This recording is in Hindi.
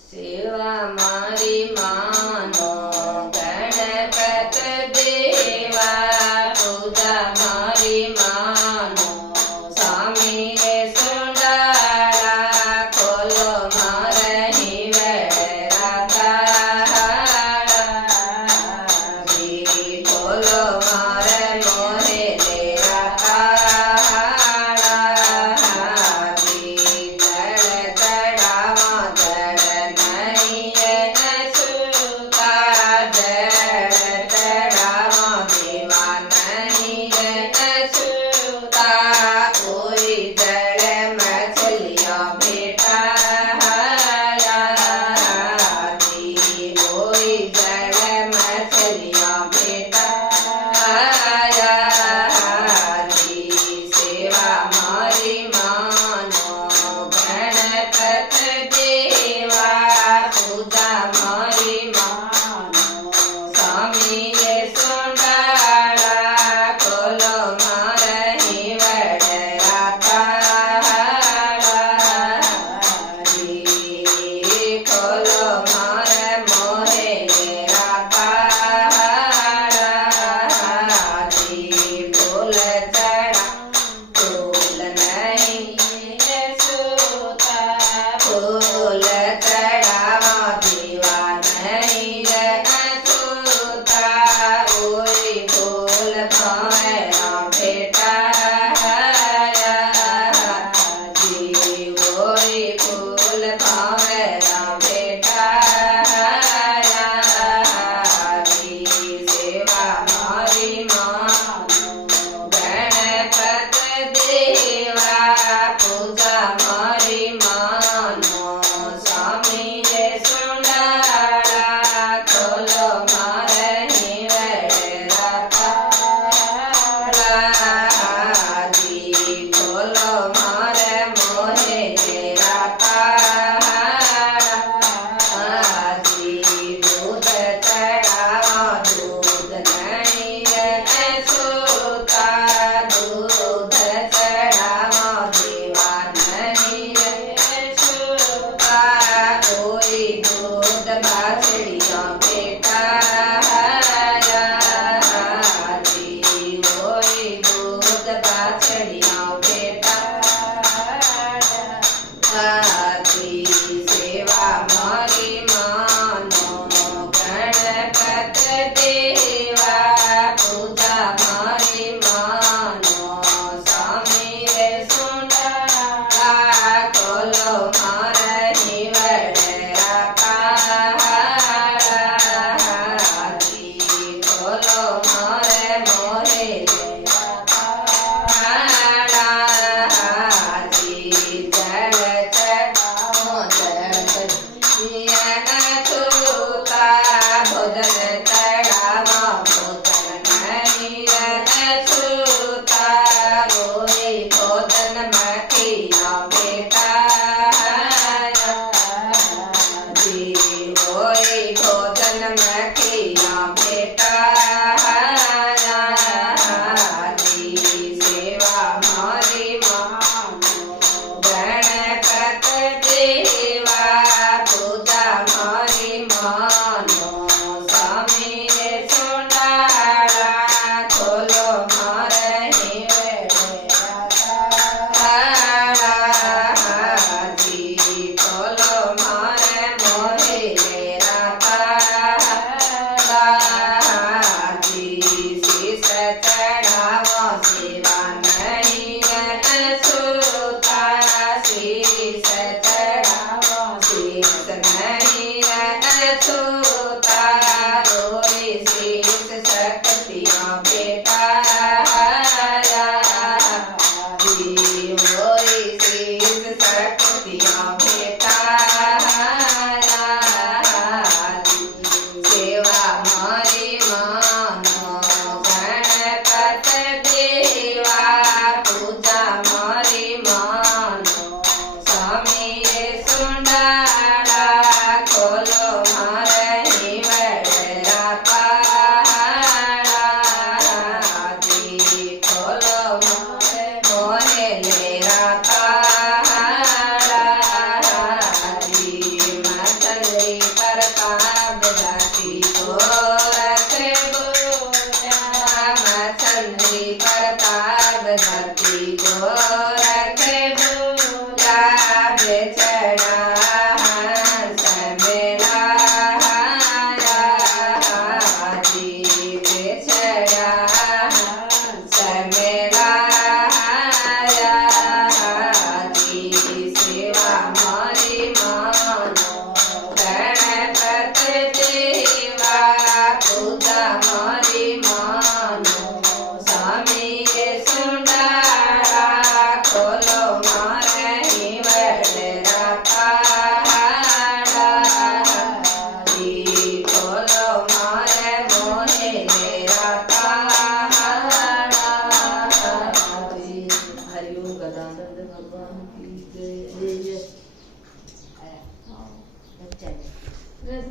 सेवा मारी मानो गणपत देवा, पूजा मारी मानो स्वामी रे सुंडाळा, खोलो मारे हिवड़ा ताळा, दी खोलो मारे मोहे लेरा ताळा, दी जड़ चढ़ावा जड़ नरिये सूता, जड़ चढ़ावा देवा नरिये सूता, ओई जड़ मछलिया बेटा दी, ओई जड़ मछलिया बेटा दी, सेवा मारी मानो गणपत देवा, पूजा मारी मानो स्वामी रे सुंडाळा, खोलो मारे हिवड़ा ताळा, दी खोलो मारे मोहे लेरा ताळा, दी फूल चढ़ा फूल नहीं सूता, फूल चढ़ावा देवा नहीं सूता, ओई फूल भावेरा बेटा दी, ओई फूल भावेरा बेटा दी, सेवा मारी मानो गणपत देवा, पूजा मारी मानो स्वामी रे सुंडाळा, खोलो मारे हिवड़ा ताळा, दी खोलो मारे मोहे लेरा ताळा, दी दूध चढ़ावा दूध नहीं सूता, दूध चढ़ावा देवा नहीं सूता, ओई दूध बाछड़िया बेटा दी, ओई दूध बाछड़िया बेटा दी, सेवा मारी मानो गणपत देवा, पूजा मारी मानो स्वामी रे सुंडाळा, खोलो मारे हिवड़ा ताळा, दी खोलो मारे मोहे लेरा ताळा, दी जड़ चढ़ाओ जड़ सूता, भोजन चढ़ावा भोजन नहीं सूता, ओई भोजन मखिया बेटा दी, ओई भोजन मखिया बेटा दी, सेवा मारी मानो गणपत देवा, पूजा मारी मानो स्वामी रे सुंडाळा, खोलो मारे हिवड़ा ताळा, दी खोलो मारे मोहे लेरा ताळा, दी शीश चढ़ावा सेवा नहीं साब धरती जो रखे दूला बेचना हंस मेला हाजी बेचना हंस मेला हाजी सेवा मारी मानो गणपति देवा पूजा मारी मानो स्वामी के सुंदरा खोलो मारे वडरा पहाड़ा जी खोलो मारे मोहे मेरा पहाड़ा जी। हरिओम गदानंद भगवान की जय।